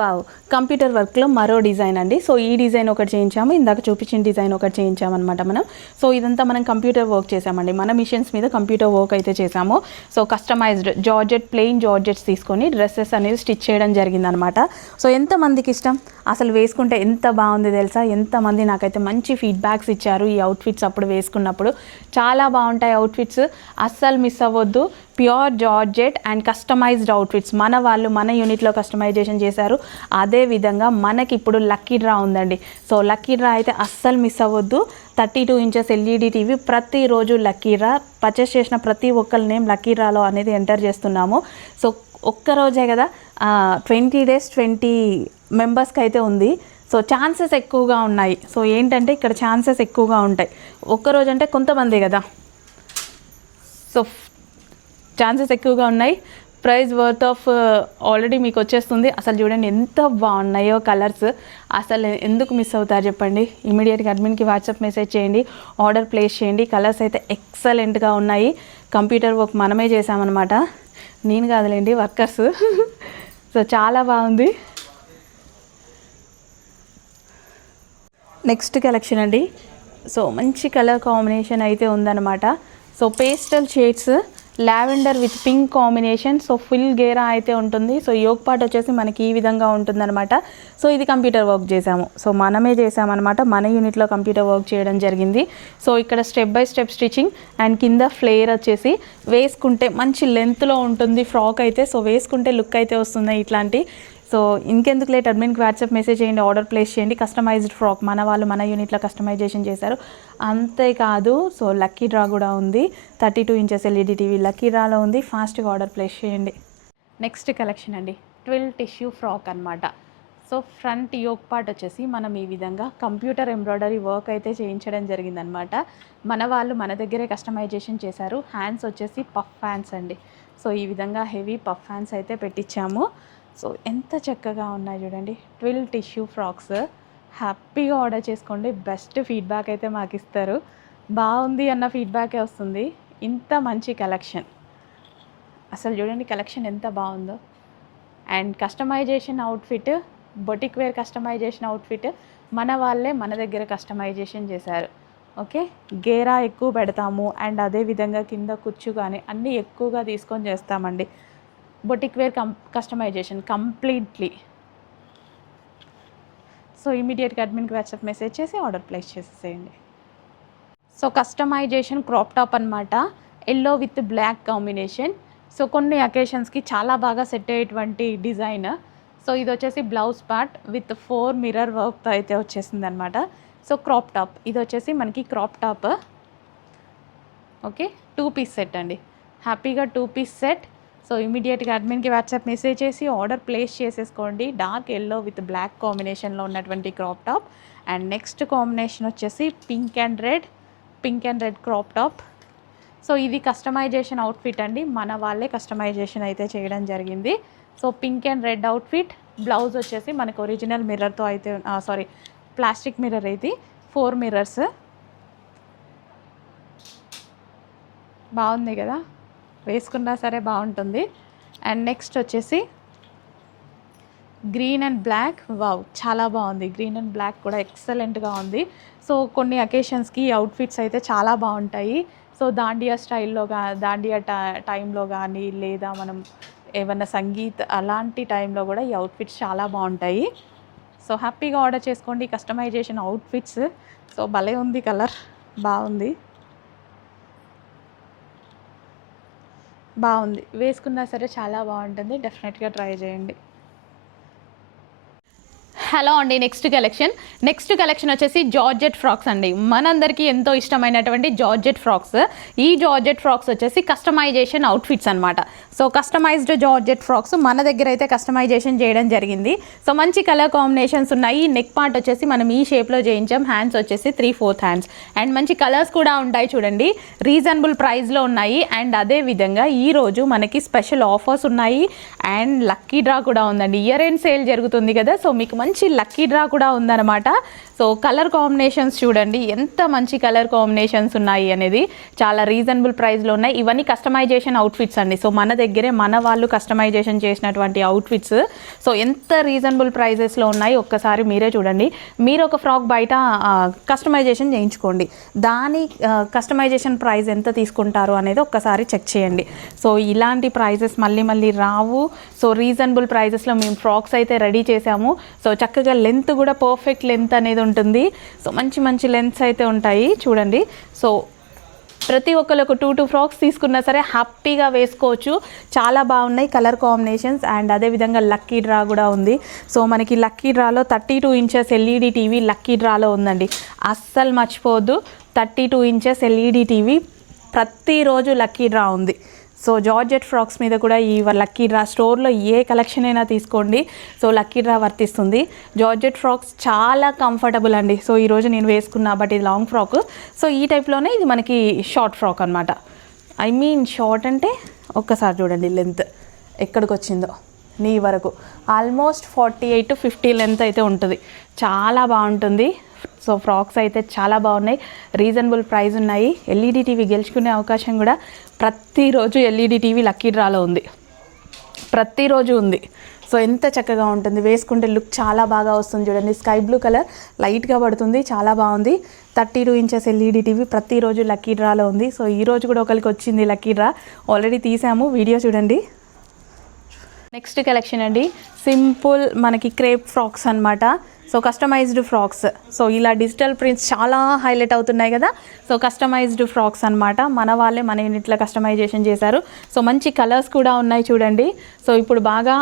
Wow, computer వర్క్లో మరో design అండి. సో ఈ డిజైన్ ఒకటి చేయించాము, ఇందాక చూపించిన డిజైన్ ఒకటి చేయించామన్నమాట మనం. సో ఇదంతా మనం కంప్యూటర్ వర్క్ చేసామండి, మన మిషన్స్ మీద కంప్యూటర్ వర్క్ అయితే చేసాము. So customised georgette, plain georgettes తీసుకొని డ్రెస్సెస్ అనేది స్టిచ్ చేయడం జరిగిందనమాట. సో ఎంతమందికి ఇష్టం, అసలు వేసుకుంటే ఎంత బాగుంది తెలుసా. ఎంతమంది నాకైతే మంచి ఫీడ్బ్యాక్స్ ఇచ్చారు ఈ అవుట్ఫిట్స్ అప్పుడు వేసుకున్నప్పుడు. చాలా బాగుంటాయి అవుట్ఫిట్స్, అస్సలు మిస్ అవ్వద్దు. Pure georgette and customised outfits మన వాళ్ళు మన యూనిట్లో కస్టమైజేషన్ చేశారు. అదేవిధంగా మనకి ఇప్పుడు లక్కీ డ్రా ఉందండి. సో లక్కీ డ్రా అయితే అస్సలు మిస్ అవ్వద్దు. 32 ఇంచెస్ ఎల్ఈడి టీవీ ప్రతిరోజు లక్కీ డ్రా. పర్చేస్ చేసిన ప్రతి ఒక్కరి నేమ్ లక్కీ డ్రాలో అనేది ఎంటర్ చేస్తున్నాము. సో ఒక్కరోజే కదా, 20 days 20 మెంబర్స్కి అయితే ఉంది. సో ఛాన్సెస్ ఎక్కువగా ఉన్నాయి. సో ఏంటంటే ఇక్కడ ఛాన్సెస్ ఎక్కువగా ఉంటాయి. ఒక్కరోజు అంటే కొంతమంది కదా, సో ఛాన్సెస్ ఎక్కువగా ఉన్నాయి. ప్రైస్ వర్త్ ఆఫ్ ఆల్రెడీ మీకు వచ్చేస్తుంది. అసలు చూడండి ఎంత బాగున్నాయో కలర్స్, అసలు ఎందుకు మిస్ అవుతారు చెప్పండి. ఇమీడియట్గా అడ్మిన్కి వాట్సాప్ మెసేజ్ చేయండి, ఆర్డర్ ప్లేస్ చేయండి. కలర్స్ అయితే ఎక్సలెంట్గా ఉన్నాయి. కంప్యూటర్ వర్క్ మనమే చేసామన్నమాట, నేను కాదులేండి, వర్కర్స్. సో చాలా బాగుంది. నెక్స్ట్ కలెక్షన్ అండి. సో మంచి కలర్ కాంబినేషన్ అయితే ఉందన్నమాట. So pastel shades, lavender with pink combination. So full గేరా అయితే ఉంటుంది. సో యోగ్ పార్ట్ వచ్చేసి మనకి ఈ విధంగా ఉంటుందన్నమాట. సో ఇది కంప్యూటర్ వర్క్ చేసాము, సో మనమే చేసామన్నమాట, మన యూనిట్లో కంప్యూటర్ వర్క్ చేయడం జరిగింది. సో ఇక్కడ step by step stitching and కింద ఫ్లేర్ వచ్చేసి వేసుకుంటే మంచి లెంత్లో ఉంటుంది ఫ్రాక్ అయితే. సో వేసుకుంటే లుక్ అయితే వస్తుంది ఇట్లాంటి. సో ఇంకెందుకు లేట్, అడ్మిన్కి వాట్సాప్ మెసేజ్ చేయండి, ఆర్డర్ ప్లేస్ చేయండి. కస్టమైజ్డ్ ఫ్రాక్ మన వాళ్ళు మన యూనిట్లో కస్టమైజేషన్ చేశారు. అంతేకాదు సో లక్కీ డ్రా కూడా ఉంది. 32 ఇంచెస్ ఎల్ఈడి టీవీ లక్కీ డ్రాలో ఉంది. ఫాస్ట్గా ఆర్డర్ ప్లేస్ చేయండి. నెక్స్ట్ కలెక్షన్ అండి, ట్విల్ టిష్యూ ఫ్రాక్ అనమాట. సో ఫ్రంట్ యోక్ పార్ట్ వచ్చేసి మనం ఈ విధంగా కంప్యూటర్ ఎంబ్రాయిడరీ వర్క్ అయితే చేయించడం జరిగిందనమాట. మన వాళ్ళు మన దగ్గరే కస్టమైజేషన్ చేశారు. హ్యాండ్స్ వచ్చేసి పఫ్ హ్యాండ్స్ అండి. సో ఈ విధంగా హెవీ పఫ్ హ్యాండ్స్ అయితే పెట్టించాము. సో ఎంత చక్కగా ఉన్నాయి చూడండి, ట్విల్ టిష్యూ ఫ్రాక్స్. హ్యాపీగా ఆర్డర్ చేసుకోండి, బెస్ట్ ఫీడ్బ్యాక్ అయితే మాకు ఇస్తారు. బాగుంది అన్న ఫీడ్బ్యాకే వస్తుంది. ఇంత మంచి కలెక్షన్, అసలు చూడండి కలెక్షన్ ఎంత బాగుందో. And customisation outfit, boutique wear customisation outfit మన వాళ్ళే మన దగ్గర కస్టమైజేషన్ చేశారు. ఓకే, గేరా ఎక్కువ పెడతాము అండ్ అదేవిధంగా కింద కుచ్చు కానీ అన్నీ ఎక్కువగా తీసుకొని చేస్తామండి. Boutique wear customisation completely. So ఇమీడియట్గా అడ్మిన్కి వాట్సాప్ మెసేజ్ చేసి ఆర్డర్ ప్లేస్ చేసేసేయండి. సో కస్టమైజేషన్ క్రాప్ టాప్ అనమాట, yellow with black combination. So కొన్ని అకేషన్స్కి చాలా బాగా సెట్ అయ్యేటువంటి డిజైన్. సో ఇది వచ్చేసి బ్లౌజ్ పార్ట్ విత్ 4 మిర్రర్ వర్క్తో అయితే వచ్చేసింది అనమాట. సో క్రాప్ టాప్, ఇది వచ్చేసి మనకి crop top. Okay, 2 piece set అండి, హ్యాపీగా 2 పీస్ సెట్. సో ఇమీడియట్గా అడ్మిన్కి వాట్సాప్ మెసేజ్ చేసి ఆర్డర్ ప్లేస్ చేసేసుకోండి. డార్క్ ఎల్లో విత్ బ్లాక్ కాంబినేషన్లో ఉన్నటువంటి crop top. And next combination వచ్చేసి pink and red crop top. So ఇది కస్టమైజేషన్ అవుట్ఫిట్ అండి, మన వాళ్ళే కస్టమైజేషన్ అయితే చేయడం జరిగింది. So pink and red outfit. Blouse వచ్చేసి మనకు ఒరిజినల్ మిర్రర్తో అయితే, ప్లాస్టిక్ మిర్రర్ అయితే 4 మిర్రర్స్. బాగుంది కదా, వేసుకున్నా సరే బాగుంటుంది. అండ్ నెక్స్ట్ వచ్చేసి గ్రీన్ అండ్ బ్లాక్. వావ్, చాలా బాగుంది. గ్రీన్ అండ్ బ్లాక్ కూడా ఎక్సలెంట్గా ఉంది. సో కొన్ని అకేషన్స్కి అవుట్ఫిట్స్ అయితే చాలా బాగుంటాయి. సో దాండియా స్టైల్లో దాండియా టైంలో కానీ, లేదా మనం ఏమన్నా సంగీత్ అలాంటి టైంలో కూడా ఈ అవుట్ఫిట్స్ చాలా బాగుంటాయి. సో హ్యాపీగా ఆర్డర్ చేసుకోండి కస్టమైజేషన్ అవుట్ఫిట్స్. సో భలే ఉంది కలర్, బాగుంది, వేసుకున్నా సరే చాలా బాగుంటుంది. డెఫినెట్గా ట్రై చేయండి. హలో అండి, నెక్స్ట్ కలెక్షన్ వచ్చేసి జార్జెట్ ఫ్రాక్స్ అండి. మనందరికీ ఎంతో ఇష్టమైనటువంటి జార్జెట్ ఫ్రాక్స్. ఈ జార్జెట్ ఫ్రాక్స్ వచ్చేసి కస్టమైజేషన్ అవుట్ఫిట్స్ అనమాట. సో కస్టమైజ్డ్ జార్జెట్ ఫ్రాక్స్ మన దగ్గర అయితే కస్టమైజేషన్ చేయడం జరిగింది. సో మంచి కలర్ కాంబినేషన్స్ ఉన్నాయి. నెక్ పార్ట్ వచ్చేసి మనం ఈ షేప్లో చేయించాం. హ్యాండ్స్ వచ్చేసి 3/4 హ్యాండ్స్. అండ్ మంచి కలర్స్ కూడా ఉంటాయి చూడండి, రీజనబుల్ ప్రైస్లో ఉన్నాయి. అండ్ అదేవిధంగా ఈరోజు మనకి స్పెషల్ ఆఫర్స్ ఉన్నాయి అండ్ లక్కీ డ్రా కూడా ఉందండి. ఇయర్ ఎండ్ సేల్ జరుగుతుంది కదా, సో మీకు మంచి మంచి లక్కీ డ్రా కూడా ఉందన్నమాట. సో కలర్ కాంబినేషన్స్ చూడండి ఎంత మంచి కలర్ కాంబినేషన్స్ ఉన్నాయి అనేది, చాలా రీజనబుల్ ప్రైస్లో ఉన్నాయి. ఇవన్నీ కస్టమైజేషన్ అవుట్ఫిట్స్ అండి. సో మన దగ్గరే మన వాళ్ళు కస్టమైజేషన్ చేసినటువంటి అవుట్ఫిట్స్. సో ఎంత రీజనబుల్ ప్రైజెస్లో ఉన్నాయి ఒక్కసారి మీరే చూడండి. మీరు ఒక ఫ్రాక్ బయట కస్టమైజేషన్ చేయించుకోండి, దాని కస్టమైజేషన్ ప్రైస్ ఎంత తీసుకుంటారు అనేది ఒక్కసారి చెక్ చేయండి. సో ఇలాంటి ప్రైజెస్ మళ్ళీ రావు. సో రీజనబుల్ ప్రైజెస్లో మేము ఫ్రాక్స్ అయితే రెడీ చేసాము. సో చక్కగా లెంత్ కూడా పర్ఫెక్ట్ లెంత్ అనేది ఉంటుంది. సో మంచి లెంత్స్ అయితే ఉంటాయి చూడండి. సో ప్రతి ఒక్కరికి 2 ఫ్రాక్స్ తీసుకున్నా సరే హ్యాపీగా వేసుకోవచ్చు. చాలా బాగున్నాయి కలర్ కాంబినేషన్స్. అండ్ అదేవిధంగా లక్కీ డ్రా కూడా ఉంది. సో మనకి లక్కీ డ్రాలో 32 ఇంచెస్ ఎల్ఈడి టీవీ లక్కీ డ్రాలో ఉందండి. అస్సలు మర్చిపోవద్దు, 32 ఇంచెస్ ఎల్ఈడి టీవీ ప్రతిరోజు లక్కీ డ్రా ఉంది. సో జార్జెట్ ఫ్రాక్స్ మీద కూడా ఈ లక్కీ డ్రా, స్టోర్లో ఏ కలెక్షన్ అయినా తీసుకోండి, సో లక్కీ డ్రా వర్తిస్తుంది. జార్జెట్ ఫ్రాక్స్ చాలా కంఫర్టబుల్ అండి. సో ఈరోజు నేను వేసుకున్నా, బట్ ఇది లాంగ్ ఫ్రాక్. సో ఈ టైప్లోనే ఇది మనకి షార్ట్ ఫ్రాక్ అనమాట. ఐ మీన్ షార్ట్ అంటే ఒక్కసారి చూడండి లెంత్ ఎక్కడికి వచ్చిందో, నీ వరకు ఆల్మోస్ట్ 48 to 50 లెంత్ అయితే ఉంటుంది. చాలా బాగుంటుంది. సో ఫ్రాక్స్ అయితే చాలా బాగున్నాయి, రీజనబుల్ ప్రైస్ ఉన్నాయి. ఎల్ఈడి టీవీ గెలుచుకునే అవకాశం కూడా ప్రతిరోజు ఎల్ఈడి టీవీ లక్కీ డ్రాలో ఉంది, ప్రతిరోజు ఉంది. సో ఎంత చక్కగా ఉంటుంది, వేసుకుంటే లుక్ చాలా బాగా వస్తుంది. చూడండి స్కై బ్లూ కలర్ లైట్గా పడుతుంది, చాలా బాగుంది. 32 ఇంచెస్ ఎల్ఈడి టీవీ ప్రతిరోజు లక్కీ డ్రాలో ఉంది. సో ఈరోజు కూడా ఒకరికి వచ్చింది లక్కీ డ్రా, ఆల్రెడీ తీసాము, వీడియో చూడండి. నెక్స్ట్ కలెక్షన్ అండి, సింపుల్ మనకి క్రేప్ ఫ్రాక్స్ అనమాట. So customised frocks. సో ఇలా డిజిటల్ ప్రింట్స్ చాలా హైలైట్ అవుతున్నాయి కదా. సో కస్టమైజ్డ్ ఫ్రాక్స్ అనమాట, మన వాళ్ళే మన యూనిట్లో కస్టమైజేషన్ చేశారు. సో మంచి కలర్స్ కూడా ఉన్నాయి చూడండి. సో ఇప్పుడు బాగా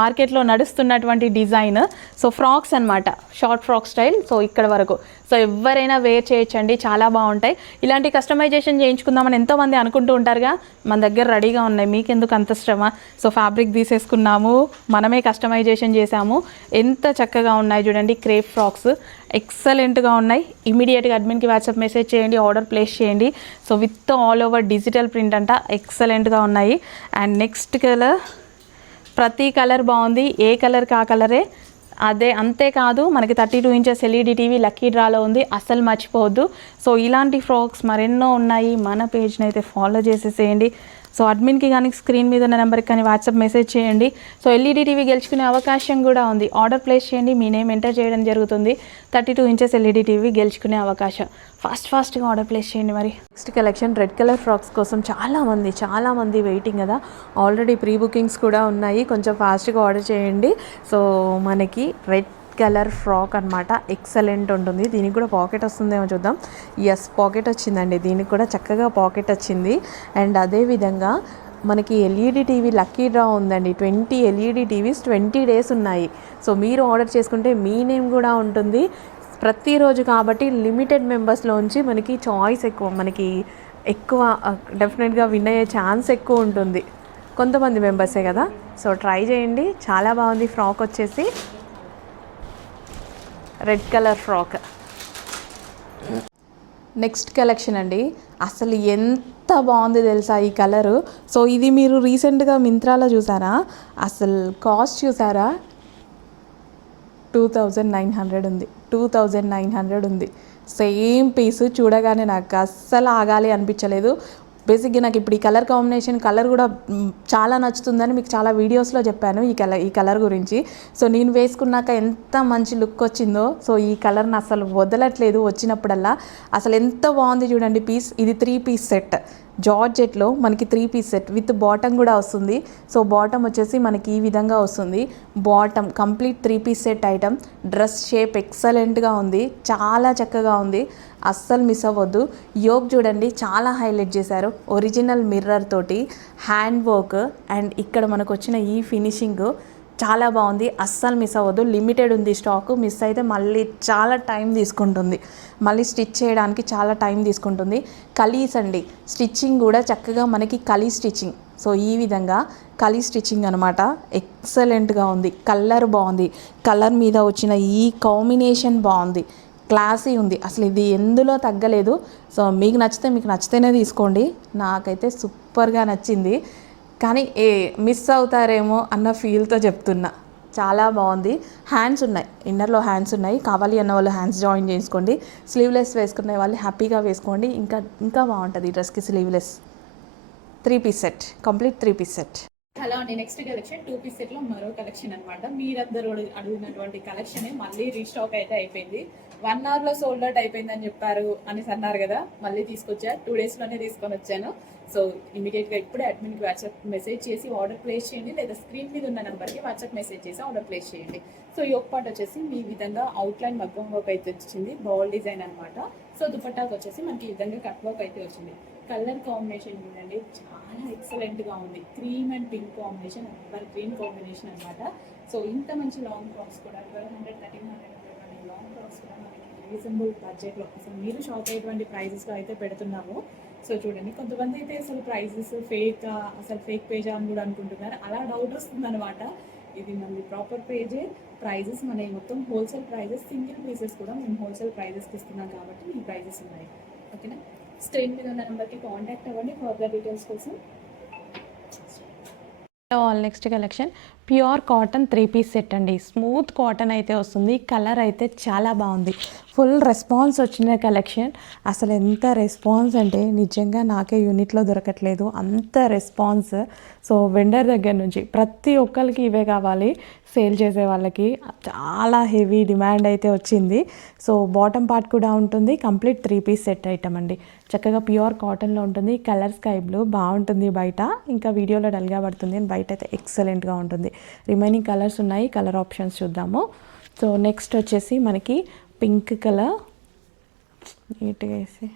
మార్కెట్లో నడుస్తున్నటువంటి డిజైన్. సో ఫ్రాక్స్ అనమాట, షార్ట్ ఫ్రాక్ స్టైల్. సో ఇక్కడ వరకు సో ఎవరైనా వేర్ చేయొచ్చండి, చాలా బాగుంటాయి. ఇలాంటి కస్టమైజేషన్ చేయించుకుందామని ఎంతోమంది అనుకుంటూ ఉంటారుగా, మన దగ్గర రెడీగా ఉన్నాయి, మీకెందుకు అంత శ్రమ. సో ఫ్యాబ్రిక్ తీసేసుకున్నాము, మనమే కస్టమైజేషన్ చేసాము. ఎంత చక్కగా ఉన్నాయి చూడండి క్రేప్ ఫ్రాక్స్, ఎక్సలెంట్గా ఉన్నాయి. ఇమీడియట్గా అడ్మిన్కి వాట్సాప్ మెసేజ్ చేయండి, ఆర్డర్ ప్లేస్ చేయండి. So with all over digital print అంట, ఎక్సలెంట్గా ఉన్నాయి. అండ్ నెక్స్ట్ కలర్, ప్రతి కలర్ బాగుంది, ఏ కలర్కి ఆ కలరే. అంతేకాదు మనకి 32 ఇంచెస్ ఎల్ఈడి టీవీ లక్కీ డ్రాలో ఉంది, అస్సలు మర్చిపోవద్దు. సో ఇలాంటి ఫ్రాక్స్ మరెన్నో ఉన్నాయి, మన పేజ్ని అయితే ఫాలో చేసేసేయండి. సో అడ్మిన్కి కానీ స్క్రీన్ మీద ఉన్న నెంబర్కి కానీ వాట్సాప్ మెసేజ్ చేయండి. సో ఎల్ఈడి టీవీ గెలుచుకునే అవకాశం కూడా ఉంది, ఆర్డర్ ప్లేస్ చేయండి, మీ నేమ్ ఎంటర్ చేయడం జరుగుతుంది. 32 ఇంచెస్ ఎల్ఈడి టీవీ గెలుచుకునే అవకాశం, ఫాస్ట్గా ఆర్డర్ ప్లేస్ చేయండి. మరి next collection red colour frocks కోసం చాలామంది వెయిటింగ్ కదా. ఆల్రెడీ ప్రీ బుకింగ్స్ కూడా ఉన్నాయి, కొంచెం ఫాస్ట్గా ఆర్డర్ చేయండి. సో మనకి రెడ్ కలర్ ఫ్రాక్ అనమాట, ఎక్సలెంట్ ఉంటుంది. దీనికి కూడా పాకెట్ వస్తుందేమో చూద్దాం. ఎస్, పాకెట్ వచ్చిందండి, దీనికి కూడా చక్కగా పాకెట్ వచ్చింది. అండ్ అదేవిధంగా మనకి ఎల్ఈడి టీవీ లక్కీ డ్రా ఉందండి. 20 ఎల్ఈడి టీవీస్ 20 డేస్ ఉన్నాయి. సో మీరు ఆర్డర్ చేసుకుంటే మీ నేమ్ కూడా ఉంటుంది. ప్రతిరోజు కాబట్టి లిమిటెడ్ మెంబర్స్లోంచి మనకి చాయిస్ ఎక్కువ, మనకి ఎక్కువ డెఫినెట్గా విన్ అయ్యే ఛాన్స్ ఎక్కువ ఉంటుంది. కొంతమంది మెంబర్సే కదా. సో ట్రై చేయండి, చాలా బాగుంది. ఫ్రాక్ వచ్చేసి red colour frock. Next collection అండి, అసలు ఎంత బాగుంది తెలుసా ఈ కలరు. సో ఇది మీరు రీసెంట్గా మింత్రాలో చూసారా, అసలు కాస్ట్ చూసారా, 2900 ఉంది, 2900 ఉంది. సేమ్ పీసు, చూడగానే నాకు అస్సలు ఆగాలి అనిపించలేదు. బేసిక్గా నాకు ఇప్పుడు ఈ కలర్ కాంబినేషన్, కలర్ కూడా చాలా నచ్చుతుందని మీకు చాలా వీడియోస్లో చెప్పాను ఈ కలర్ గురించి. సో నేను వేసుకున్నాక ఎంత మంచి లుక్ వచ్చిందో. సో ఈ కలర్ని అసలు వదలట్లేదు వచ్చినప్పుడల్లా. అసలు ఎంత బాగుంది చూడండి పీస్. ఇది 3 పీస్ సెట్, జార్జెట్లో మనకి 3 పీస్ సెట్ విత్ బాటమ్ కూడా వస్తుంది. సో బాటమ్ వచ్చేసి మనకి ఈ విధంగా వస్తుంది. Bottom complete 3 piece set item. Dress shape ఎక్సలెంట్గా ఉంది, చాలా చక్కగా ఉంది, అస్సలు మిస్ అవ్వద్దు. యోక్ చూడండి చాలా హైలైట్ చేశారు, ఒరిజినల్ మిర్రర్ తోటి హ్యాండ్ వర్క్. అండ్ ఇక్కడ మనకు వచ్చిన ఈ ఫినిషింగ్ చాలా బాగుంది, అస్సలు మిస్ అవ్వద్దు. లిమిటెడ్ ఉంది స్టాక్, మిస్ అయితే మళ్ళీ చాలా టైం తీసుకుంటుంది, మళ్ళీ స్టిచ్ చేయడానికి చాలా టైం తీసుకుంటుంది. కలీస్ అండి, స్టిచ్చింగ్ కూడా చక్కగా మనకి కలీ స్టిచ్చింగ్. సో ఈ విధంగా కలీ స్టిచ్చింగ్ అనమాట, ఎక్సలెంట్గా ఉంది. కలర్ బాగుంది, కలర్ మీద వచ్చిన ఈ కాంబినేషన్ బాగుంది, క్లాసీ ఉంది, అసలు ఇది ఎందులో తగ్గలేదు. సో మీకు నచ్చితేనే తీసుకోండి. నాకైతే సూపర్గా నచ్చింది, కానీ మిస్ అవుతారేమో అన్న ఫీల్తో చెప్తున్నా. చాలా బాగుంది. హ్యాండ్స్ ఉన్నాయి, ఇన్నర్లో హ్యాండ్స్ ఉన్నాయి, కావాలి అన్న వాళ్ళు హ్యాండ్స్ జాయిన్ చేసుకోండి. స్లీవ్లెస్ వేసుకునే వాళ్ళు హ్యాపీగా వేసుకోండి, ఇంకా ఇంకా బాగుంటుంది ఈ డ్రెస్కి sleeveless. 3 piece set, complete 3 piece set. Hello అండి, నెక్స్ట్ కలెక్షన్ 2 పీస్ సెట్లో మరో కలెక్షన్ అనమాట. మీరందరూ అడిగినటువంటి కలెక్షన్ మళ్ళీ రీస్టాక్ అయితే అయిపోయింది. 1 అవర్లో సోల్డ్ అవుట్ అయిపోయిందని చెప్పారు అనేసి అన్నారు కదా, మళ్ళీ తీసుకొచ్చా. 2 డేస్లోనే తీసుకొని వచ్చాను. సో ఇమీడియట్గా ఇప్పుడే అడ్మిన్కి వాట్సాప్ మెసేజ్ చేసి ఆర్డర్ ప్లేస్ చేయండి, లేదా స్క్రీన్ మీద ఉన్న నెంబర్కి వాట్సాప్ మెసేజ్ చేసి ఆర్డర్ ప్లేస్ చేయండి. సో ఈ ఒక పార్ట్ వచ్చేసి మీ విధంగా అవుట్లైన్ మగ్గం వర్క్ అయితే వచ్చింది, బాల్ డిజైన్ అనమాట. సో దుపట్టాకి వచ్చేసి మనకి ఈ విధంగా కట్ వర్క్ అయితే వచ్చింది. కలర్ కాంబినేషన్ చూడండి, చాలా ఎక్సలెంట్గా ఉంది. క్రీమ్ అండ్ పింక్ కాంబినేషన్, అబ్బర్ గ్రీన్ కాంబినేషన్ అనమాట. సో ఇంత మంచి లాంగ్ ఫ్రాక్స్ కూడా 1200, 1300 లాంగ్ ఫ్రాక్స్ కూడా మనకి రీజనబుల్ బడ్జెట్లో అసలు మీరు షాప్ అయ్యేటువంటి ప్రైజెస్లో అయితే పెడుతున్నాము. సో చూడండి, కొంతమంది అయితే అసలు ప్రైజెస్ ఫేక్, అసలు ఫేక్ పేజా అని కూడా అనుకుంటున్నారు. అలా డౌట్ వస్తుంది అనమాట. ఇది మళ్ళీ ప్రాపర్ పేజే. ప్రైజెస్ మన మొత్తం హోల్సేల్ ప్రైజెస్, సింగిల్ పీసెస్ కూడా మేము హోల్సేల్ ప్రైజెస్కి ఇస్తున్నాం కాబట్టి ఈ ప్రైజెస్ ఉన్నాయి. ఓకేనా, స్క్రీన్ మీద ఉన్న నెంబర్కి కాంటాక్ట్ అవ్వండి ఫర్దర్ డీటెయిల్స్ కోసం. Next collection pure cotton 3 piece set అండి. స్మూత్ కాటన్ అయితే వస్తుంది, కలర్ అయితే చాలా బాగుంది. ఫుల్ రెస్పాన్స్ వచ్చిన కలెక్షన్. అసలు ఎంత రెస్పాన్స్ అంటే నిజంగా నాకే యూనిట్లో దొరకట్లేదు అంత రెస్పాన్స్. సో వెండర్ దగ్గర నుంచి ప్రతి ఒక్కరికి ఇవే కావాలి, సేల్ చేసే వాళ్ళకి చాలా హెవీ డిమాండ్ అయితే వచ్చింది. సో బాటమ్ పార్ట్ కూడా ఉంటుంది, కంప్లీట్ 3 పీస్ సెట్ ఐటమ్ అండి. చక్కగా ప్యూర్ కాటన్లో ఉంటుంది. కలర్ స్కై బ్లూ బాగుంటుంది బయట, ఇంకా వీడియోలో డల్గా పడుతుంది, బయట అయితే ఎక్సలెంట్గా ఉంటుంది. రిమైనింగ్ కలర్స్ ఉన్నాయి, కలర్ ఆప్షన్స్ చూద్దాము. సో నెక్స్ట్ వచ్చేసి మనకి పింక్ కలర్, నీట్గా వేసి.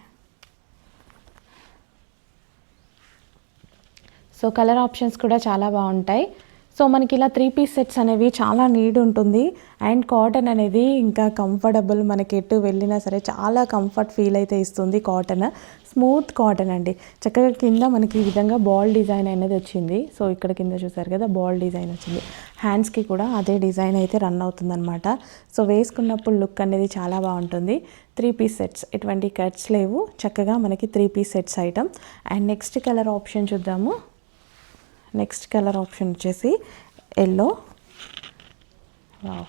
సో కలర్ ఆప్షన్స్ కూడా చాలా బాగుంటాయి. సో మనకి ఇలా 3 పీస్ సెట్స్ అనేవి చాలా నీడ్ ఉంటుంది. అండ్ కాటన్ అనేది ఇంకా కంఫర్టబుల్, మనకి ఎటు వెళ్ళినా సరే చాలా కంఫర్ట్ ఫీల్ అయితే ఇస్తుంది. కాటన్ స్మూత్ కాటన్ అండి. చక్కగా కింద మనకి ఈ విధంగా బాల్ డిజైన్ అనేది వచ్చింది. సో ఇక్కడ కింద చూసారు కదా, బాల్ డిజైన్ వచ్చింది. హ్యాండ్స్కి కూడా అదే డిజైన్ అయితే రన్ అవుతుందన్నమాట. సో వేసుకున్నప్పుడు లుక్ అనేది చాలా బాగుంటుంది. 3 పీస్ సెట్స్, ఎటువంటి కట్స్ లేవు, చక్కగా మనకి 3 piece sets item. And next colour option చూద్దాము. నెక్స్ట్ కలర్ ఆప్షన్ వచ్చేసి ఎల్లో. వావ్,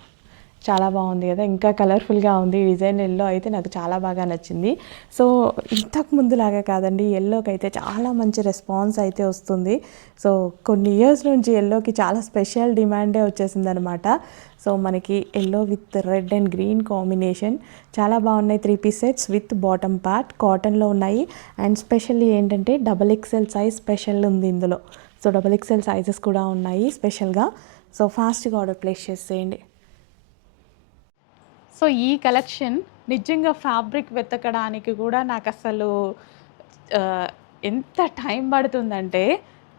చాలా బాగుంది కదా, ఇంకా కలర్ఫుల్గా ఉంది. డిజైన్ ఎల్లో అయితే నాకు చాలా బాగా నచ్చింది. సో ఇంతకు ముందులాగా కాదండి, ఎల్లోకి అయితే చాలా మంచి రెస్పాన్స్ అయితే వస్తుంది. సో కొన్ని ఇయర్స్ నుంచి ఎల్లోకి చాలా స్పెషల్ డిమాండే వచ్చేసింది అనమాట. సో మనకి yellow with red and green combination చాలా బాగున్నాయి. 3 piece sets with bottom part కాటన్లో ఉన్నాయి. అండ్ స్పెషల్లీ ఏంటంటే XXL సైజ్ స్పెషల్ ఉంది ఇందులో. సో XXL సైజెస్ కూడా ఉన్నాయి స్పెషల్గా. సో ఫాస్ట్గా ఆర్డర్ ప్లేస్ చేసేయండి. సో ఈ కలెక్షన్ నిజంగా ఫ్యాబ్రిక్ వెతకడానికి కూడా నాకు అసలు ఎంత టైం పడుతుందంటే,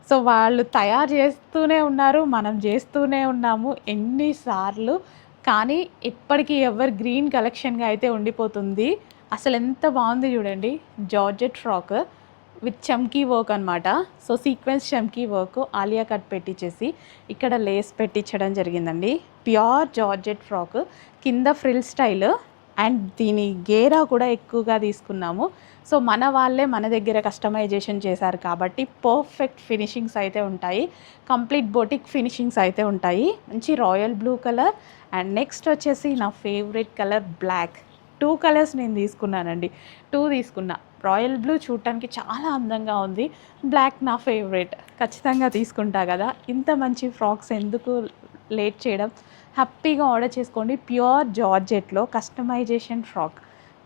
సో వాళ్ళు తయారు చేస్తూనే ఉన్నారు, మనం చేస్తూనే ఉన్నాము ఎన్నిసార్లు, కానీ ఇప్పటికీ ఎవర్ గ్రీన్ కలెక్షన్గా అయితే ఉండిపోతుంది. అసలు ఎంత బాగుంది చూడండి, georgette frock with chamki work అనమాట. So sequence chamki work, Alia cut పెట్టించేసి ఇక్కడ లేస్ పెట్టించడం జరిగిందండి. ప్యూర్ జార్జెట్ ఫ్రాక్, కింద ఫ్రిల్ స్టైల్, అండ్ దీని గేరా కూడా ఎక్కువగా తీసుకున్నాము. సో మన వాళ్ళే మన దగ్గర కస్టమైజేషన్ చేశారు కాబట్టి పర్ఫెక్ట్ ఫినిషింగ్స్ అయితే ఉంటాయి, కంప్లీట్ బొటిక్ ఫినిషింగ్స్ అయితే ఉంటాయి. మంచి royal blue colour. And next వచ్చేసి నా ఫేవరెట్ కలర్ బ్లాక్. 2 కలర్స్ నేను తీసుకున్నానండి, 2 తీసుకున్నా. రాయల్ బ్లూ చూడటానికి చాలా అందంగా ఉంది, బ్లాక్ నా ఫేవరెట్, ఖచ్చితంగా తీసుకుంటా కదా. ఇంత మంచి ఫ్రాక్స్ ఎందుకు లేట్ చేయడం, హ్యాపీగా ఆర్డర్ చేసుకోండి. ప్యూర్ జార్జెట్లో కస్టమైజేషన్ ఫ్రాక్,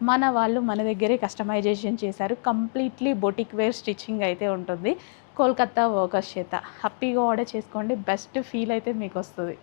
మన వాళ్ళు మన దగ్గరే కస్టమైజేషన్ చేశారు. కంప్లీట్లీ బొటిక్ వేర్ స్టిచ్చింగ్ అయితే ఉంటుంది, కోల్కతా వర్కర్స్ చేత. హ్యాపీగా ఆర్డర్ చేసుకోండి, బెస్ట్ ఫీల్ అయితే మీకు వస్తుంది.